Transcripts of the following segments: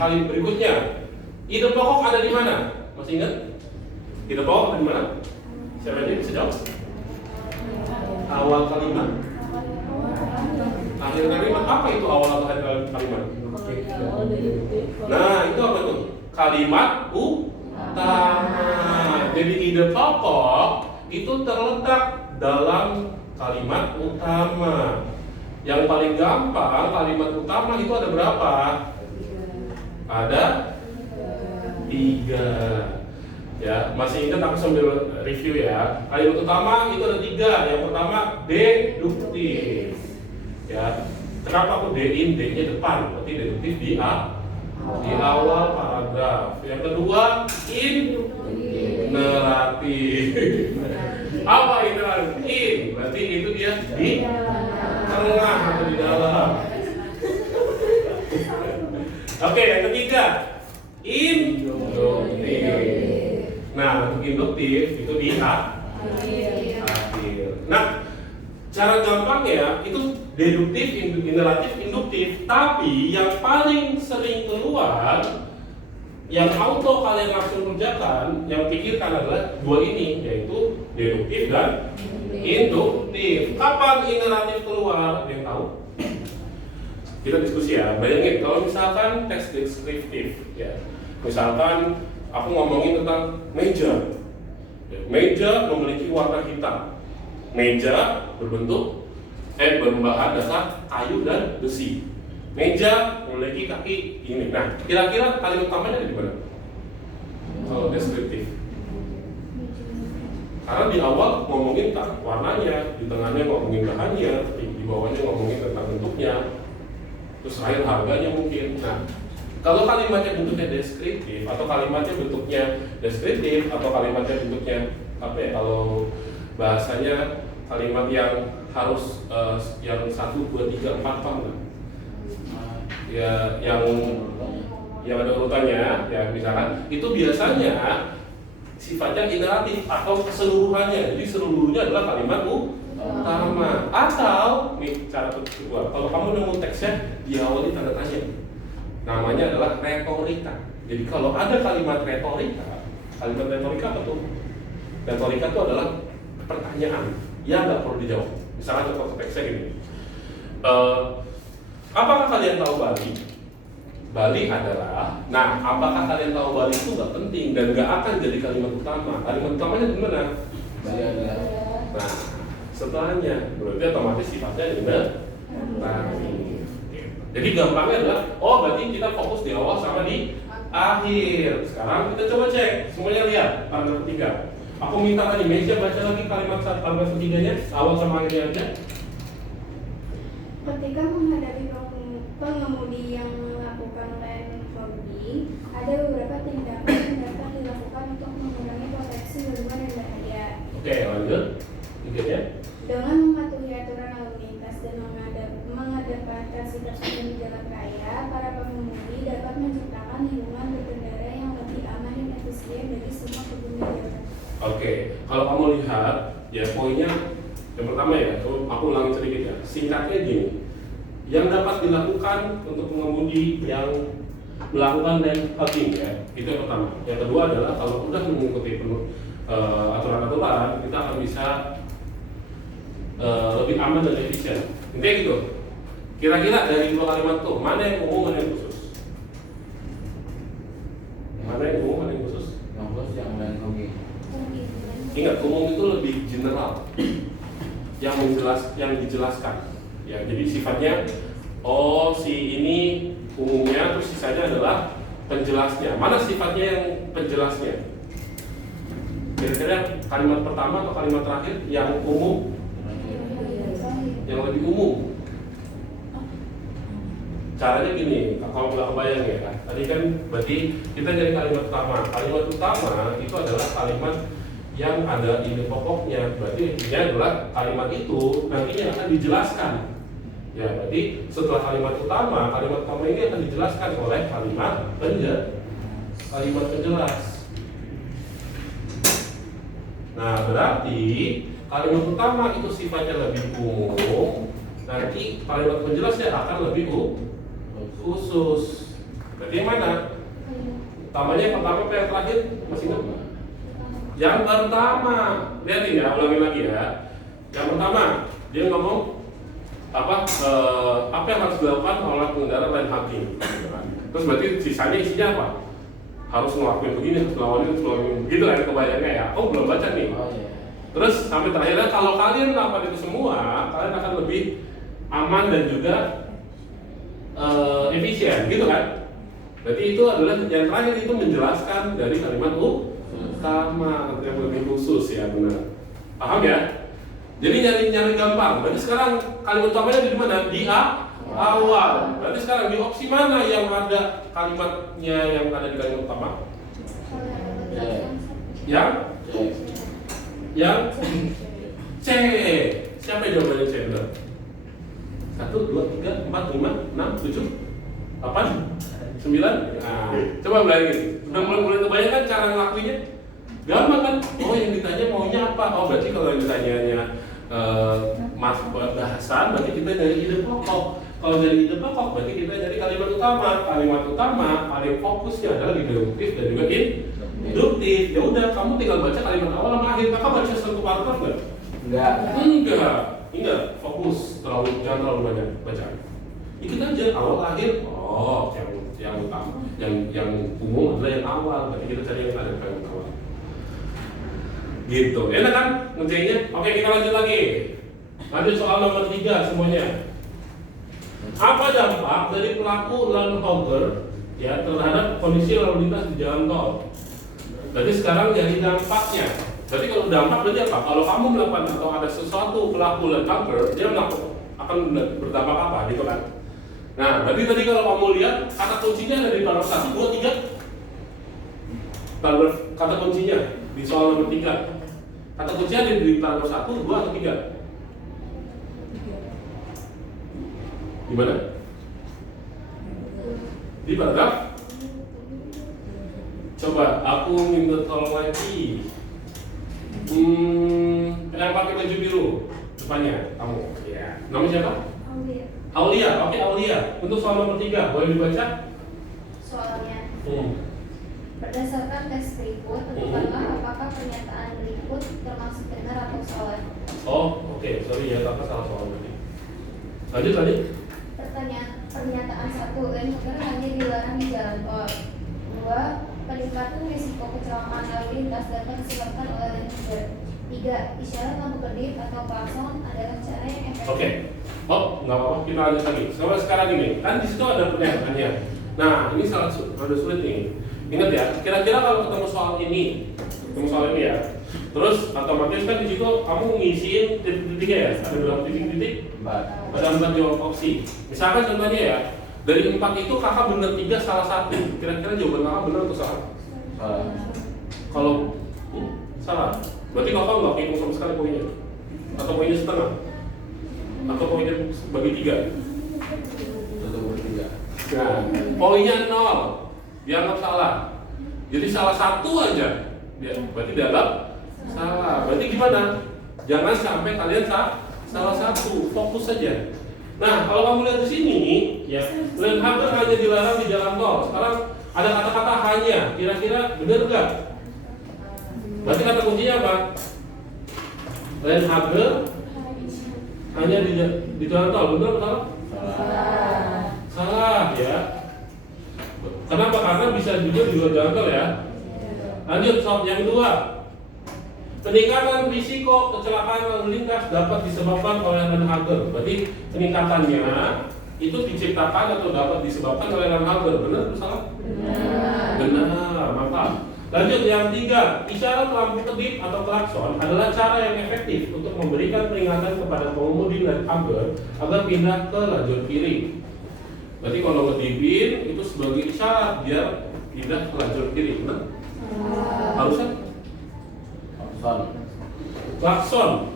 kalimat berikutnya. Ide pokok ada di mana? Masih ingat? Ide pokok ada di mana? Siapa yang bisa jawab? Awal kalimat. Akhir kalimat. Apa itu awal atau akhir kalimat? Nah, itu apa tuh? Kalimat utama. Jadi ide pokok itu terletak dalam kalimat utama. Yang paling gampang kalimat utama itu ada berapa? Ada 3. Ya, masih ingat aku sambil review ya. Kalimat utama itu ada 3. Yang pertama deduktif. Ya, kenapa aku D-in? D-nya depan, berarti deduktif di awal paragraf. Yang kedua ineratif. Apa ineratif? Berarti itu dia di tengah atau di dalam. Oke, yang ketiga induktif. Nah, untuk induktif itu di akhir. Nah, cara gampangnya itu deduktif, ineratif, induktif. Tapi yang paling sering keluar, yang auto kalian langsung kerjakan, yang pikirkan adalah 2 ini, yaitu deduktif dan induktif. Kapan ineratif keluar? Ada yang tahu? Kita diskusi ya. Bayangin kalau misalkan teks deskriptif, ya. Misalkan aku ngomongin tentang meja. Meja memiliki warna hitam. Meja berbahan dasar kayu dan besi. Meja memiliki kaki ini. Nah, kira-kira kalimat utamanya ada di mana? Kalau deskriptif. Karena di awal ngomongin tentang warnanya, di tengahnya ngomongin bahannya, di bawahnya ngomongin tentang bentuknya, terus akhir harganya mungkin. Nah, kalau kalimatnya bentuknya deskriptif atau kalimatnya bentuknya deskriptif atau kalimatnya bentuknya apa ya? Kalau bahasanya kalimat yang harus yang 1, 2, 3, 4 paham nggak? Ya, yang ada urutannya, ya misalkan itu biasanya sifatnya ineratif atau keseluruhannya. Jadi seluruhnya adalah kalimat utama. Atau nih cara kedua, kalau kamu nemu teksnya diawali tanda tanya, namanya adalah retorika. Jadi kalau ada kalimat retorika apa tuh? Retorika itu adalah pertanyaan yang nggak perlu dijawab. Misalnya contoh teksnya gini, apakah kalian tahu Bali? Bali adalah, nah apakah kalian tahu Bali itu nggak penting dan nggak akan jadi kalimat utama. Kalimat utamanya di mana? Bali adalah. Nah, setelahnya berarti otomatis sifatnya ineratif. Jadi gampangnya adalah, oh berarti kita fokus di awal sama di akhir. Sekarang kita coba cek, semuanya lihat paragraf ketiga. Aku minta tadi meja baca lagi kalimat paragraf ketiganya, awal sama akhirnya aja. Ketika menghadapi pengemudi yang melakukan lane hogging, ada beberapa tindakan yang dapat dilakukan untuk mengurangi potensi gangguan dan bahaya. Oke, lanjut. Tiga. Dengan mematuhi aturan lalu lintas dan mengedepankan sikap sopan di jalan raya, para pengemudi dapat menciptakan lingkungan berkendara yang lebih aman dan efisien bagi semua pengguna jalan. Oke, kalau kamu lihat, ya poinnya yang pertama ya, aku ulangi sedikit ya. Singkatnya gini, yang dapat dilakukan untuk pengemudi yang melakukan lane hogging ya, itu yang pertama. Yang kedua adalah kalau sudah mengikuti aturan-aturan, kita akan bisa lebih aman dan efisien. Intinya gitu. Kira-kira dari 2 kalimat tuh, mana yang umum, mana yang khusus? Mana yang umum, mana yang khusus? Yang khusus yang lane hogging. Ingat, umum itu lebih general, yang dijelaskan. Ya, jadi sifatnya, oh si ini umumnya, terus sisanya adalah penjelasnya. Mana sifatnya yang penjelasnya? Kira-kira kalimat pertama atau kalimat terakhir yang umum? Yang lebih umum. Caranya gini, kalau nggak kebayang ya, tadi kan berarti kita dari kalimat utama. Kalimat utama itu adalah kalimat yang ada ide pokoknya. Berarti intinya adalah kalimat itu nantinya akan dijelaskan. Ya, berarti setelah kalimat utama ini akan dijelaskan oleh kalimat penjelas. Nah, berarti kalimat utama itu sifatnya lebih umum, nanti kalimat penjelasnya akan lebih khusus. Berarti yang mana? Utamanya yang pertama apa yang terakhir? Masih ingat? Yang pertama. Lihat ini ya, ulangin lagi ya. Yang pertama, dia ngomong apa yang harus dilakukan oleh pengendara lain hakim. Terus berarti sisanya isinya apa? Harus ngelakuin begini, harus ngelakuin begitu kan kebayangnya ya. Oh belum baca nih. Oh iya. Terus sampai terakhirnya kalau kalian melakukan itu semua, kalian akan lebih aman dan juga efisien, gitu kan? Berarti itu adalah yang terakhir itu menjelaskan dari kalimat utama yang lebih khusus ya, benar. Paham ya? Jadi nyari gampang. Berarti sekarang kalimat utamanya di mana? Di awal. Berarti sekarang di opsi mana yang ada kalimatnya yang ada di kalimat utama? Yang C. Siapa yang jawabannya C benar? 1, 2, 3, 4, 5, 6, 7, 8, 9. Nah, coba bayangin. Udah mulai kebayang kan cara ngelakuinnya? Gampang kan? Oh yang ditanya maunya apa? Oh berarti kalau yang ditanyanya mas bahasan, berarti kita dari ide pokok. Kalau dari ide pokok, berarti kita dari kalimat utama. Kalimat utama paling fokusnya adalah di deduktif dan juga induktif. Ya udah, kamu tinggal baca kalimat awal sama akhir. Kakak baca satu paragraf nggak? Enggak. Fokus, jangan terlalu banyak baca. Ikut aja awal akhir. Oh, yang utama, yang umum adalah yang awal. Berarti kita cari yang ada kalimat awal. Gitu, enak kan ngerjainnya? Oke, kita lanjut lagi. Lanjut soal nomor 3 semuanya. Apa dampak dari pelaku Landhauger ya terhadap kondisi lalu lintas di jalan tol? Berarti sekarang jadi dampaknya. Berarti kalau dampak berarti apa? Kalau kamu melakukan atau ada sesuatu pelaku Landhauger, dia akan berdampak apa gitu kan? Nah, berarti tadi kalau kamu lihat kata kuncinya ada di paragraf 1, 2, 3. Paragraf kata kuncinya di soal nomor 3. Kata kuncinya ada di paragraf 1, 2, atau 3? Di mana? Di paragraf? Coba aku minta tolong lagi. Yang pakai baju biru depannya kamu. Ya. Namanya siapa? Aulia. Oke, Aulia. Untuk soal nomor 3 boleh dibaca? Soalnya. Berdasarkan tes berikut, tentukanlah apakah pernyataan berikut termasuk benar atau salah. Oh, oke. Sorry ya, kakak salah soal tadi. Lanjut. Pernyataan 1, Landhauger hanya dilarang di jalan tol. 2, peningkatan risiko kecelakaan lalu lintas dapat disebabkan oleh Landhauger. 3, isyarat lampu kedip atau klakson adalah cara yang efektif. Oke. Oh, nggak apa-apa, kita lanjut lagi. Sekarang ini, kan di situ ada pernyataannya. Nah, ini sangat sulit nih. Ingat ya, kira-kira kalau ketemu soal ini ya. Terus otomatis kan di situ kamu ngisiin titik-titiknya ya. Ada berapa titik-titik? 4. Ada 4 jawab opsi. Misalkan contohnya ya, dari 4 itu kakak benar 3, salah 1. Kira-kira jawaban kakak benar atau salah? Salah. Kalau salah, berarti kakak nggak hitung sama sekali poinnya. Atau poinnya setengah? Atau poinnya bagi 3? 1/3. Nah, poinnya 0. Dianggap salah. Jadi salah 1 aja. Ya, berarti dianggap salah. Berarti gimana? Jangan sampai kalian salah 1. Fokus saja. Nah, kalau kamu lihat di sini, ya, Landhauger hanya dilarang di jalan tol. Sekarang ada kata-kata hanya. Kira-kira benar nggak? Berarti kata kuncinya apa? Landhauger hanya di jalan tol. Benar atau salah? Salah ya. Kenapa? Karena bisa juga di luar jalan tol ya. Lanjut soal yang kedua. Peningkatan risiko kecelakaan lalu lintas dapat disebabkan oleh Landhauger. Berarti peningkatannya itu diciptakan atau dapat disebabkan oleh Landhauger. Benar atau salah? Benar, mantap. Lanjut yang 3, isyarat lampu kedip atau klakson adalah cara yang efektif untuk memberikan peringatan kepada pengemudi Landhauger agar pindah ke lajur kiri. Berarti kalau ngedipin itu sebagai isyarat biar pindah ke lajur kiri, benar? Harusnya? Klakson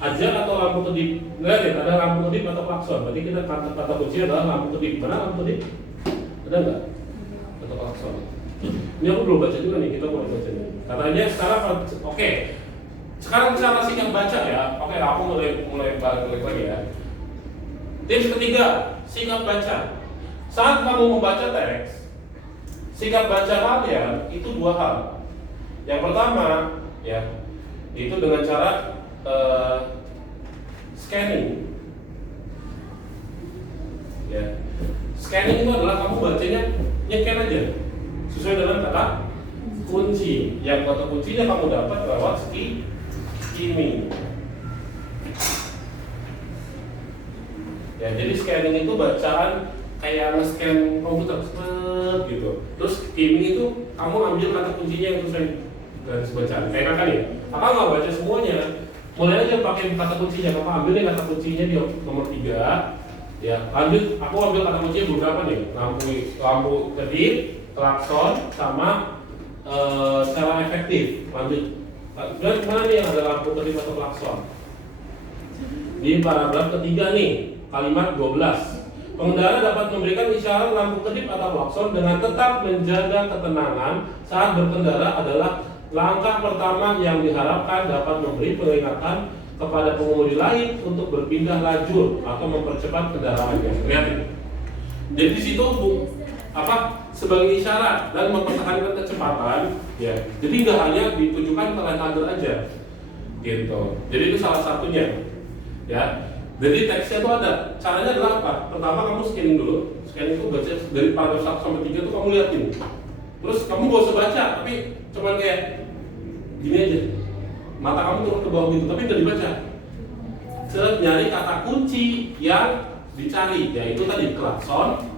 aja atau lampu kedip? Enggak, ada lampu kedip atau klakson. Berarti kita kata kunci adalah lampu kedip. Mana lampu kedip? Ada nggak? Atau klakson? Ini aku belum baca juga nih, kita mulai baca nih. Katanya sekarang, oke. Sekarang cara singkat baca ya. Oke, aku mulai balik lagi ya. Tips ketiga, singkat baca. Saat kamu membaca teks, sikap baca kalian itu dua hal. Yang pertama, ya, itu dengan cara scanning. Ya, scanning itu adalah kamu bacanya nyekan aja, sesuai dengan kata kunci. Yang kata kuncinya kamu dapat lewat skimming. Ya, jadi scanning itu bacaan kayak nge-scan komputer gitu. Terus skimming itu kamu ambil kata kuncinya yang sesuai garis bacaan. Kayak kakak nih, kakak nggak baca semuanya. Mulai aja pakai kata kuncinya. Kakak ambil nih kata kuncinya di nomor 3. Ya, lanjut. Aku ambil kata kuncinya beberapa nih. Lampu kedip, klakson, sama cara efektif. Lanjut. Dan mana nih yang ada lampu kedip atau klakson? Di paragraf ketiga nih, kalimat 12. Pengendara dapat memberikan isyarat lampu kedip atau klakson dengan tetap menjaga ketenangan saat berkendara adalah langkah pertama yang diharapkan dapat memberi peringatan kepada pengemudi lain untuk berpindah lajur atau mempercepat kendaraannya. Lihat ini. Jadi di situ sebagai isyarat dan mempertahankan kecepatan, ya. Jadi nggak hanya ditujukan ke right hander aja, gitu. Jadi itu salah satunya, ya. Jadi teksnya itu ada. Caranya adalah apa? Pertama kamu scanning dulu. Scanning itu baca dari paragraf 1 sampai 3 itu kamu lihat ini. Terus kamu gak usah baca, tapi cuman kayak gini aja. Mata kamu turun ke bawah gitu, tapi nggak dibaca. Nyari kata kunci yang dicari, yaitu tadi klakson,